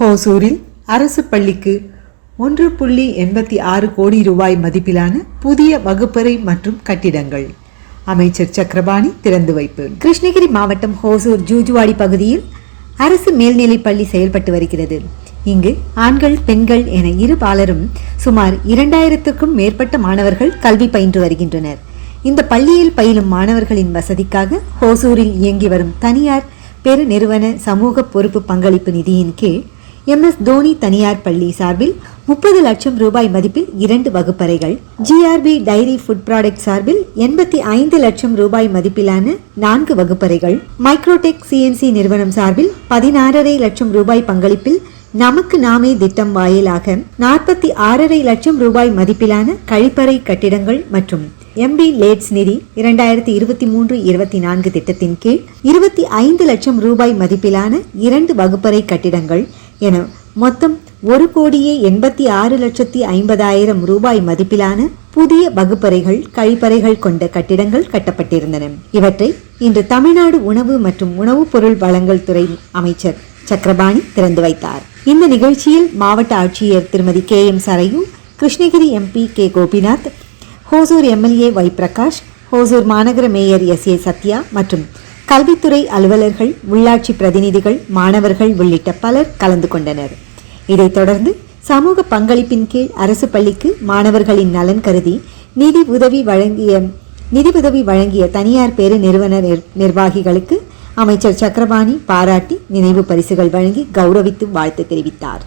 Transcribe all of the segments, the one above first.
ஹோசூரில் அரசு பள்ளிக்கு ஒன்று புள்ளி எண்பத்தி ஆறு கோடி ரூபாய் மதிப்பிலான புதிய வகுப்பறை மற்றும் கட்டிடங்கள் அமைச்சர் சக்கரபாணி திறந்து வைப்பு கிருஷ்ணகிரி மாவட்டம் ஹோசூர் ஜூஜுவாடி பகுதியில் அரசு மேல்நிலைப் பள்ளி செயல்பட்டு வருகிறது இங்கு ஆண்கள் பெண்கள் என இரு பாலரும் சுமார் இரண்டாயிரத்துக்கும் மேற்பட்ட மாணவர்கள் கல்வி பயின்று வருகின்றனர் இந்த பள்ளியில் பயிலும் மாணவர்களின் வசதிக்காக ஹோசூரில் இயங்கி வரும் தனியார் பெருநிறுவன சமூக பொறுப்பு பங்களிப்பு நிதியின் கீழ் எம் எஸ் தோனி தனியார் பள்ளி சார்பில் முப்பது லட்சம் ரூபாய் மதிப்பில் இரண்டு வகுப்பறைகள் ஜிஆர்பி டைரி ஃபுட் ப்ராடக்ட் சார்பில் எண்பத்தி ஐந்து லட்சம் ரூபாய் மதிப்பிலான நான்கு வகுப்பறைகள் மைக்ரோடெக் சிஎன்சி நிறுவனம் சார்பில் பதினாறரை லட்சம் ரூபாய் பங்களிப்பில் நமக்கு நாமே திட்டம் வாயிலாக நாற்பத்தி ஆறரை லட்சம் ரூபாய் மதிப்பிலான கழிப்பறை கட்டிடங்கள் மற்றும் எம்பி லேட்ஸ் நிதி இரண்டாயிரத்தி இருபத்தி மூன்று இருபத்தி நான்கு திட்டத்தின் கீழ் இருபத்தி ஐந்து லட்சம் ரூபாய் மதிப்பிலான இரண்டு வகுப்பறை கட்டிடங்கள் என மொத்தம் ஒரு கோடியே எண்பத்தி ஆறு லட்சத்தி ஐம்பதாயிரம் ரூபாய் மதிப்பிலான புதிய வகுப்பறைகள் கழிப்பறைகள் கொண்ட கட்டிடங்கள் கட்டப்பட்டிருந்தன இவற்றை இன்று தமிழ்நாடு உணவு மற்றும் உணவுப் பொருள் வழங்கல் துறை அமைச்சர் சக்கரபாணி திறந்து வைத்தார் இந்த நிகழ்ச்சியில் மாவட்ட ஆட்சியர் திருமதி K M Sarayu Krishnagiri MP K Gopinath Hosur MLA Y Prakash Hosur மாநகர மேயர் எஸ் ஏ சத்யா மற்றும் கல்வித்துறை அலுவலர்கள் உள்ளாட்சி பிரதிநிதிகள் மாணவர்கள் உள்ளிட்ட பலர் கலந்து கொண்டனர் இதைத் தொடர்ந்து சமூக பங்களிப்பின் கீழ் அரசு பள்ளிக்கு மாணவர்களின் நலன் கருதி நிதி உதவி வழங்கிய நிதி உதவி வழங்கிய தனியார் பேரு நிறுவன நிர்வாகிகளுக்கு அமைச்சர் சக்கரபாணி பாராட்டி நினைவு பரிசுகள் வழங்கி கௌரவித்து வாழ்த்து தெரிவித்தார்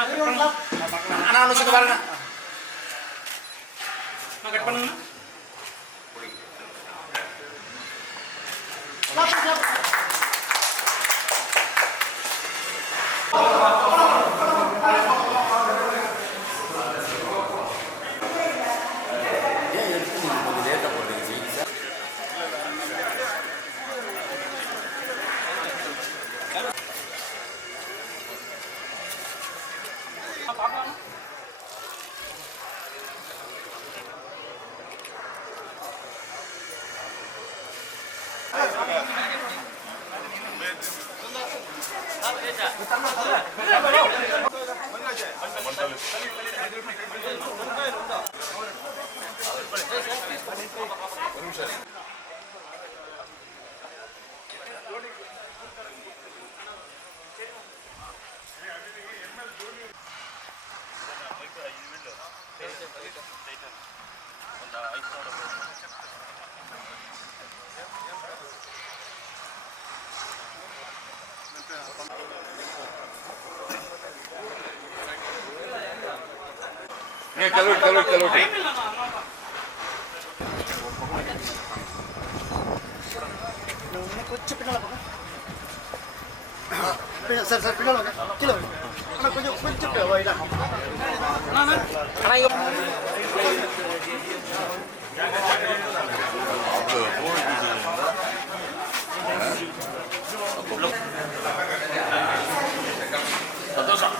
அண்ணா ஒன்று வச்சுக்க பாருங்க கட் பண்ணுங்க ಕಲೋಟಿ ಕಲೋಟಿ ಕಲೋಟಿ ಸರ್ ಸರ್ ಪಿಡೋಣ ಕಿಲೋ கொஞ்சம் கொஞ்சம் சந்தோஷம்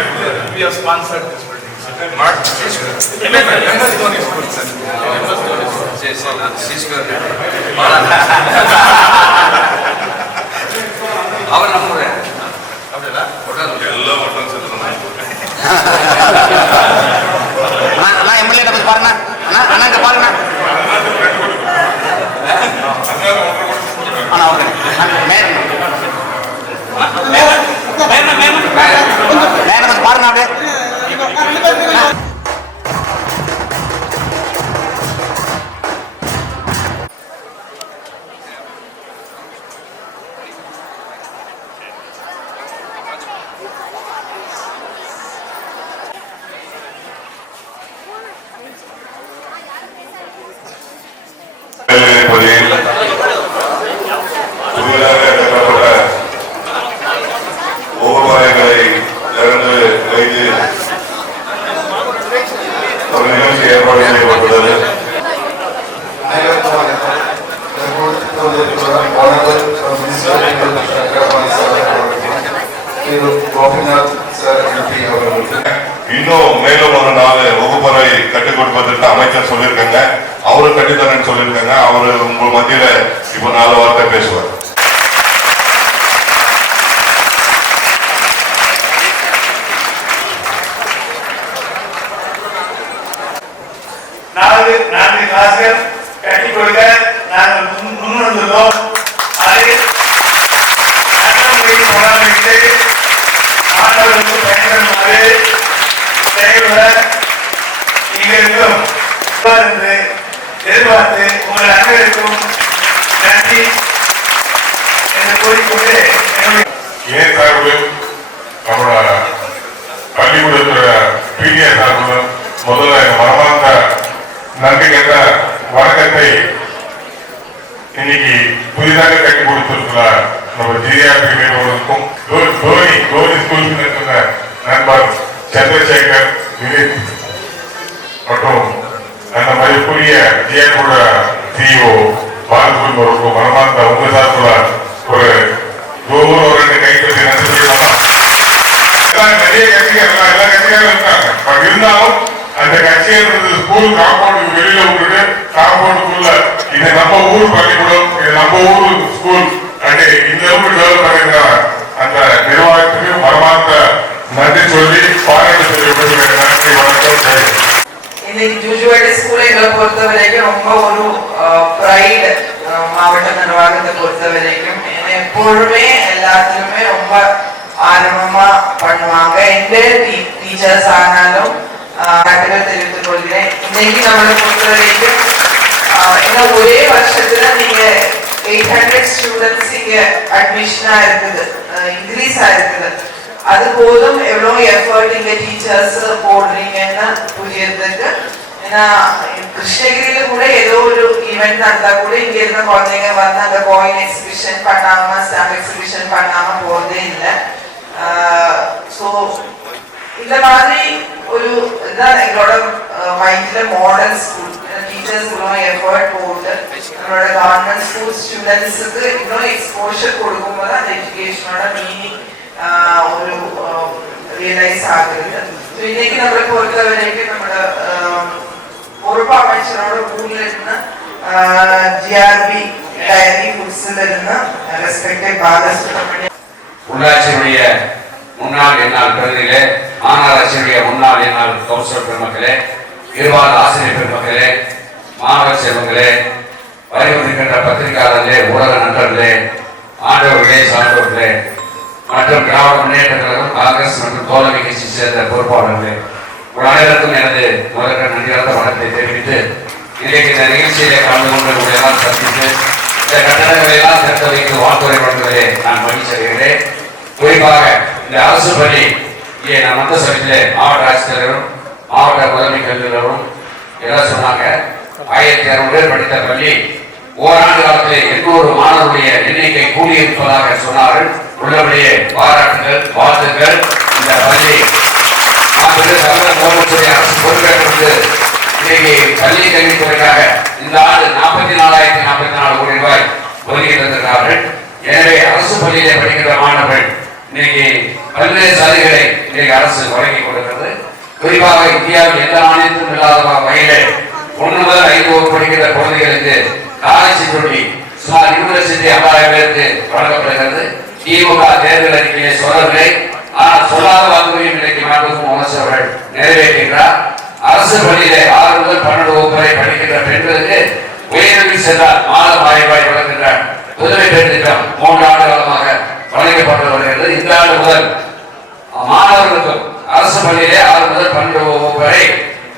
MFF, we have sponsored this building. Not C-square. MFF, MS Dhoni is good, sir. MS Dhoni is good. Yes, sir. C-square. அவர் நம்ம அப்படின்னா ஹோட்டல் எல்லா ஹோட்டல் சொல்லுங்க எம்எல்ஏ கொஞ்சம் பாருங்க அண்ணா அண்ணா இங்க பாருங்க அண்ணா அவங்க மேயர் எழுதி சொல்லியிருக்காங்க அவர் உங்க மத்தியில இப்ப நாலு வார்த்தை பேசுவார் நாலு கட்டி செயல்பட எதிர்பார்த்து உங்கள் அனைவருக்கும் நன்றி என்று கூறிக்கொண்டு ஏன் சார்பு நம்மளோட பள்ளிக்கூடத்தோட பிடிஆர் சார்பு முதல்ல மனமார்ந்த நன்றி கேட்ட வணக்கத்தை இன்னைக்கு புதிதாக கட்டி கொடுத்திருக்கிற நம்ம ஜிஆர்பி நிறுவனத்துக்கும் தோனி தோனி ஸ்கூலுக்கு இருக்கிற நண்பர் சந்திரசேகர் வினித் மற்றும் மதிப்புரிய தியேட்டரோட சிஇஓ பாலகுமார் அவருக்கும் மனமார்ந்த உங்க சார்புல ஒரு ஒவ்வொரு ஒரு ரெண்டு கைப்பற்றி நன்றி சொல்லலாம் நிறைய எல்லா கட்சிகளும் இருக்காங்க இருந்தாலும் அந்த கட்சியிலிருந்து ஸ்கூல் காம்பவுண்டுக்கு வெளியில விட்டுட்டு காம்பவுண்டுக்குள்ள இது நம்ம ஊர் பள்ளிக்கூடம் இது நம்ம ஊர் ஸ்கூல் இந்த நிர்வாகத்தை பொறுத்த வரைக்கும் ஏன்னா எப்பொழுதுமே எல்லாத்துலயுமே ரொம்ப ஆர்வமா பண்ணுவாங்க எந்த டீச்சர்ஸ் ஆனாலும் கட்டுகள் தெரிவித்துக் கொள்கிறேன் இன்னைக்கு நம்மளை பொறுத்த வரைக்கும் ஆஹ், ஏன்னா ஒரே வருஷத்துல நீங்க எயிட் ஹண்ட்ரட் ஸ்டூடெண்ட்ஸ் இங்க அட்மிஷனா இருக்குது இன்க்ரீஸ் ஆயிருக்குது அது போதும் எவ்வளவு எஃபர்ட் இங்க டீச்சர்ஸ் போடுறீங்கன்னு புரியறதுக்கு ஏன்னா கிருஷ்ணகிரியில கூட ஏதோ ஒரு ஈவெண்ட் நடந்தா கூட இங்க இருந்த குழந்தைங்க வந்து அந்த கோயில் எக்ஸிபிஷன் பண்ணாம ஸ்டாம்ப் எக்ஸிபிஷன் பண்ணாம போறதே இல்லை ஸோ இந்த மாதிரி ஒரு இதான் எங்களோட மைண்ட்ல மாடல் ஸ்கூல் டீச்சர்ஸ் இவ்வளோ எஃபர்ட் போட்டு நம்மளோட கவர்மெண்ட் ஸ்கூல் ஸ்டூடெண்ட்ஸுக்கு இன்னும் எக்ஸ்போஷர் கொடுக்கும்போது அந்த எஜுகேஷனோட மீனிங் ஒரு ரியலைஸ் ஆகுது ஸோ இன்னைக்கு நம்மளை பொறுத்த வரைக்கும் நம்மளோட കുറുപ്പ് അമ്മച്ചനോട് കൂടുതലിരുന്ന് ജി ആർ ബി ഡയറി ഫുഡ്സിലിരുന്ന് റെസ്പെക്ടഡ് முன்னாள் என்னால் பிரதிநிதிகளே மாநகராட்சியுடைய முன்னாள் என்னால் கவுன்சிலர் பெருமக்களே இருபால் ஆசிரியர் பெருமக்களே மாணவர் செல்வங்களே வருகின்ற பத்திரிகையாளர்களே ஊடக நண்பர்களே ஆண்டவர்களே சான்றோர்களே மற்றும் திராவிட முன்னேற்ற கழகம் காங்கிரஸ் மற்றும் தோழமை கட்சியை சேர்ந்த பொறுப்பாளர்களே உங்கள் அனைவருக்கும் எனது முதல்க நன்றியாளர் வணக்கத்தை தெரிவித்து இன்றைக்கு இந்த நிகழ்ச்சியிலே கலந்து கொண்டு சந்தித்து இந்த கட்டணங்களை எல்லாம் திறந்து வைத்து வாழ்த்துறை வழங்குவதிலே நான் மகிழ்ச்சி அடைகிறேன் குறிப்பாக இந்த அரசு பள்ளி இங்கே நான் மந்த சபையிலே மாவட்ட ஆட்சித்தலைவரும் மாவட்ட முதன்மை கல்வியாளரும் எல்லாம் சொன்னாங்க ஆயிரத்தி அறுநூறு பேர் படித்த பள்ளி ஓராண்டு காலத்தில் எண்ணூறு மாணவருடைய எண்ணிக்கை கூடியிருப்பதாக சொன்னார்கள் உள்ளபடியே பாராட்டுகள் வாழ்த்துக்கள் இந்த பள்ளி ஆகியோரு தமிழக கவர்மெண்ட்டுடைய அரசு பொறுப்பேற்று இன்னைக்கு பள்ளி கல்வித்துறைக்காக இந்த ஆண்டு நாற்பத்தி நாலாயிரத்தி நாற்பத்தி நாலு கோடி ரூபாய் ஒதுக்கி தந்திருக்கிறார்கள் எனவே அரசு பள்ளியிலே படிக்கின்ற மாணவர்கள் இன்னைக்கு பல்வேறு சலுகைகளை இன்னைக்கு அரசு வழங்கி கொடுக்கிறது குறிப்பாக இந்தியாவில் எந்த மாநிலத்திலும் இல்லாத வகையிலே ஒன்று முதல் ஐந்து வகுப்பு படிக்கிற குழந்தைகளுக்கு காலை சிற்றுண்டி சுமார் இருபது லட்சத்தி ஐம்பதாயிரம் பேருக்கு வழங்கப்படுகிறது திமுக தேர்தல் அறிக்கையை சொல்லவில்லை ஆனால் சொல்லாத வாக்குறுதியும் இன்றைக்கு மாண்புக்கு மோகன் அவர்கள் அரசு பள்ளியிலே ஆறு முதல் பன்னெண்டு வகுப்பு படிக்கின்ற பெண்களுக்கு உயர்வு சென்றால் மாதம் ஆயிரம் ரூபாய் வழங்குகிறார் புதுமை பெண் திட்டம் மூன்று ஆண்டு முதல் மாணவர்களுக்கும் அரசு பள்ளியிலே ஆறு முதல் பன்னெண்டு வகுப்பு வரை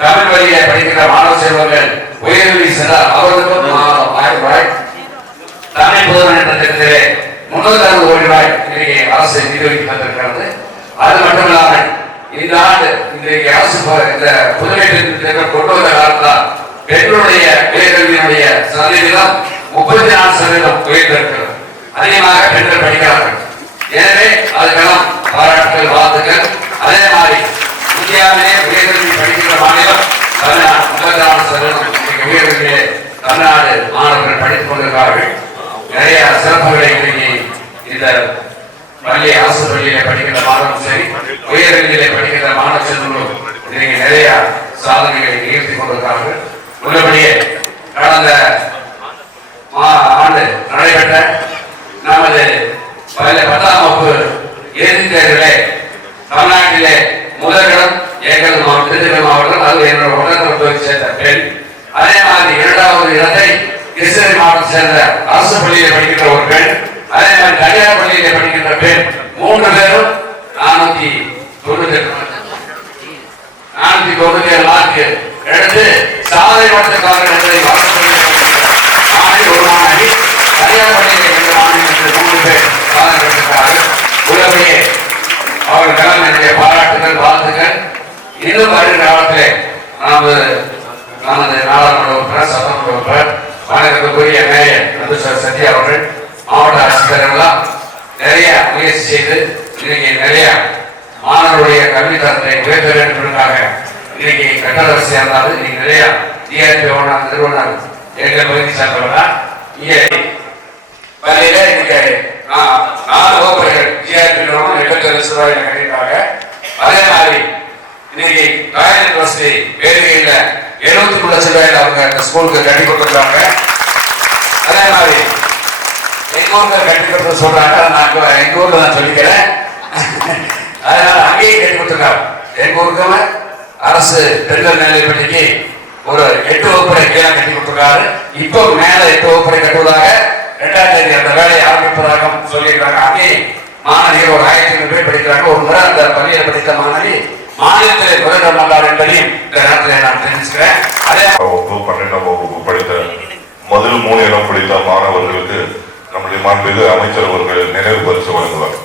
தமிழ் வழியிலே படிக்கின்ற மாணவ செல்வங்கள் உயர்வு சென்றால் அவர்களுக்கும் தமிழ் புதுமை திட்டத்திலே முன்னூத்தி அறுபது கோடி ரூபாய் அரசு நிதி ஒதுக்கி அது மட்டும் இல்லாமல் இந்த ஆண்டு இன்றைக்கு அரசு இந்த புதுமைகள் கொண்டு வந்த காலத்தால் பெண்களுடைய உயர்கல்வியினுடைய சதவீதம் முப்பத்தி நாலு சதவீதம் உயர்ந்திருக்கிறது அதிகமாக பெண்கள் படிக்கிறார்கள் எனவே அதுக்கெல்லாம் பாராட்டுகள் வாழ்த்துக்கள் அதே மாதிரி இந்தியாவிலே உயர்கல்வி படிக்கிற மாநிலம் தமிழ்நாடு முப்பத்தி நாலு சதவீதம் உயர்கல்வியிலே தமிழ்நாடு மாணவர்கள் படித்துக் கொண்டிருக்கிறார்கள் நிறைய சிறப்புகளை இந்த பள்ளி அரசு பள்ளியில படிக்கிற மாணவரும் சரி உயர்கல்வியில படிக்கிற மாணவ செல்வங்களும் இன்னைக்கு நிறைய சாதனைகளை நிகழ்த்தி கொண்டிருக்கார்கள் உள்ளபடியே கடந்த ஆண்டு நடைபெற்ற நமது பத்தாம் வகுப்பு இறுதி தேர்தலே தமிழ்நாட்டிலே முதலிடம் ஏகல் மாவட்டம் திருநெல்வேலி மாவட்டம் அது என்னோட உடன்பிறப்பு சேர்ந்த பெண் அதே மாதிரி இரண்டாவது இடத்தை கிருஷ்ணகிரி மாவட்டம் சேர்ந்த அரசு பள்ளியில் படிக்கின்ற ஒரு பெண் அதே மாதிரி தனியார் பள்ளியிலே படிக்கின்ற பெண் மூன்று பேரும் நானூத்தி தொண்ணூத்தி நானூத்தி தொண்ணூத்தி ஏழு மார்க்கு எடுத்து சாதனை படுத்தக்காரர்கள் என்பதை வளர்த்து ஒரு மாணவி தனியார் பள்ளியிலே சென்ற மாணவி பேர் சாதனை படுத்திருக்கிறார்கள் உலகையே அவர்களுக்கெல்லாம் என்னுடைய பாராட்டுகள் வாழ்த்துக்கள் இன்னும் வருகிற காலத்திலே நாம் நமது நாடாளுமன்ற உறுப்பினர் சட்டமன்ற உறுப்பினர் மாநிலத்துக்குரிய மேயர் சத்யா அவர்கள் மாவட்ட ஆட்சித்தலைவர்களாம் நிறைய முயற்சி செய்து இன்னைக்கு நிறைய மாணவர்களுடைய கல்வி தரத்தை உயர்த்த வேண்டும் என்பதற்காக இன்னைக்கு கட்டளரசு இருந்தாலும் இன்னைக்கு நிறைய டிஆர்பி ஓனர் நிறுவனர் எங்கள் பகுதி சார்ந்தவர்களா இங்கே பள்ளியில இன்னைக்கு டிஆர்பி நிறுவனம் எழுபத்தி லட்சம் ரூபாய் அதே மாதிரி இன்னைக்கு ராயல் யூனிவர்சிட்டி வேலைகளில் எழுபத்தி மூணு லட்சம் ரூபாயில் அதே மாதிரி எங்க ஊர்ல சொல்றாங்க நான் எங்க ஊர்ல தான் சொல்லிக்கிறேன் அதனால அங்கேயும் கட்டி கொடுத்துருக்காங்க எங்க ஊருக்காம அரசு பெண்கள் மேல்நிலைப்பள்ளிக்கு ஒரு எட்டு வகுப்பறை கீழே கட்டி கொடுத்துருக்காரு இப்போ மேல எட்டு வகுப்பறை கட்டுவதாக ரெண்டாம் தேதி அந்த வேலையை ஆரம்பிப்பதாக சொல்லியிருக்காங்க அங்கேயும் மாணவிகள் ஒரு ஆயிரத்தி ஐநூறு பேர் படிக்கிறாங்க ஒரு முறை அந்த பள்ளியில் படித்த மாணவி மாநிலத்திலே முதலிட மாட்டார் என்பதையும் இந்த நேரத்தில் நான் தெரிஞ்சுக்கிறேன் அதே வகுப்பு பன்னெண்டாம் வகுப்பு படித்த முதல் மூணு இடம் பிடித்த மாணவர்களுக்கு மாண்புமிகு அமைச்சர் அவர்கள் நினைவு பரிசு வழங்குவார்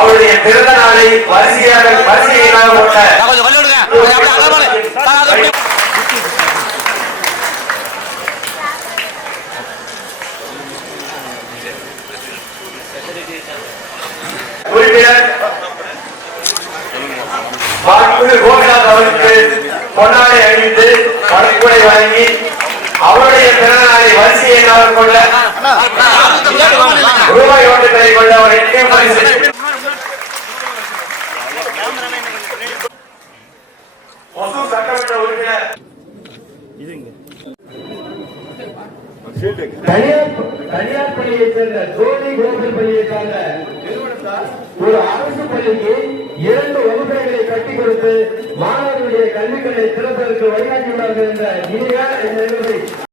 அவருடைய பிறந்த நாளை வரிசையாக வரிசையாக கொண்ட அவருக்கு பொன்னாடை அணிந்து மனக்குடை வழங்கி அவருடைய பிறந்தநாளை வரிசையை நாள் கொள்ள ரூபாய் ஓட்டுகளை கொண்ட அவர் எட்டு பரிசு ஒசூர் தனியார் பள்ளியை சேர்ந்த ஜோதி கோகுல் பள்ளியை சார்ந்த ஒரு அரசு பள்ளிக்கு இரண்டு வகுப்பறைகளை கட்டி கொடுத்து மாணவர்களுடைய கல்விக்கலை திறப்பதற்கு வழிகாட்டியுள்ளார்கள் என்ற இனிய